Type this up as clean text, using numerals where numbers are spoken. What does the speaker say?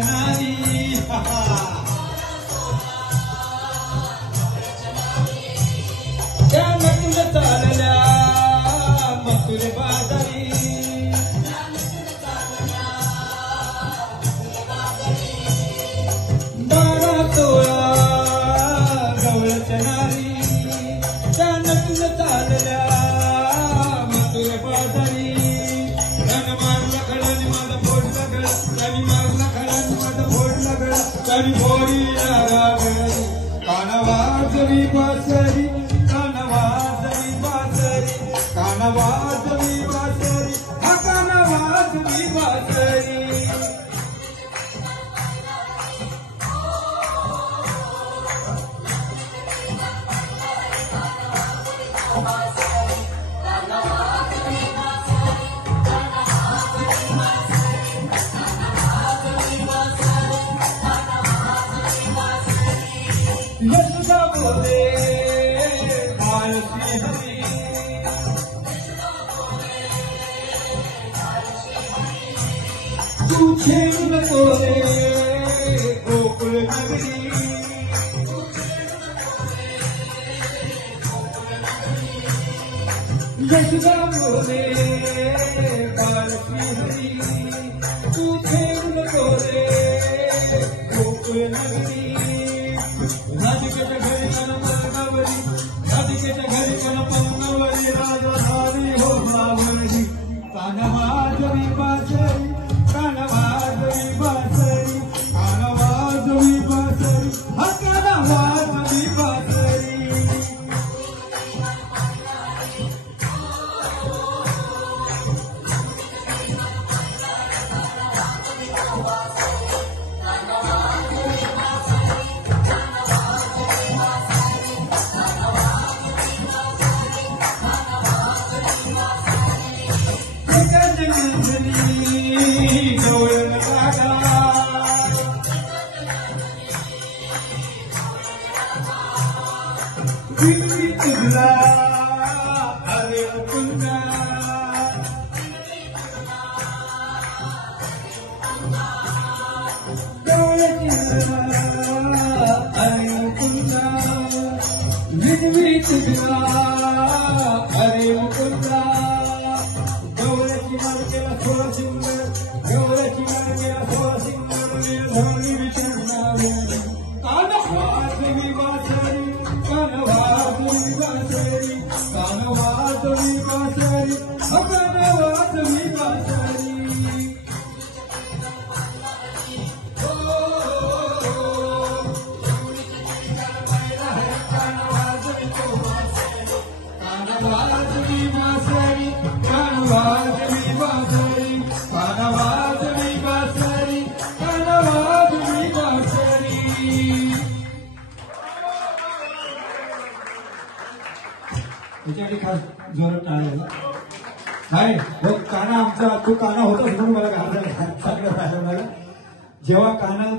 नारी त्या नटून चालल्या मथुरे बाजारी बारा तोळा गवळच्या नारी त्या नटून चालल्या मथुरे बाजारी त्याने मारला खडाने माझा फोडला गळा त्याने मारला खडाने माझा फोडला गळा त्याने फोडी गळी कानवाजवी बासरी कानवाजवी बासरी कानवाजवी बासरी हा कानवाजवी बासरी यशोदा बोले बाळ श्रीहरी तू छेड बोले गोकुळ नगरी यशोदा बोले बाळ श्रीहरी तू छेड बोले गोकुळ नगरी राधिकेच्या घरी कन पवनावरी राधिकेच्या घरी कन पवनावरी राजा झाली हो नावरी कानवाजवी बासरी कानवाजवी बासरी कानवाजवी बासरी हा कानवाजवी बासरी डोळण काढा दिल्ली तुझला अरे मुकुंदा डोळ्याची अरे मुकुंदा दिल्ली तुझला अरे मुकुंदा गौरची मार्गेला थोडा सिंगर गौरची मार्गेला थोडा सिंगर धरणी विचारणारे कानवाजवी बासरी कानवाजवी बासरी कानवाजवी बासरी कानवाजवी बासरी कानवाजवी बासरी कानवाजवी बासरी कानवाजवी बासरी कानवाजवी बासरी त्याच्यासाठी खास जोरात टाळायला काय हो काना आमचा तो काना होता म्हणून मला घालला सगळं जेव्हा काना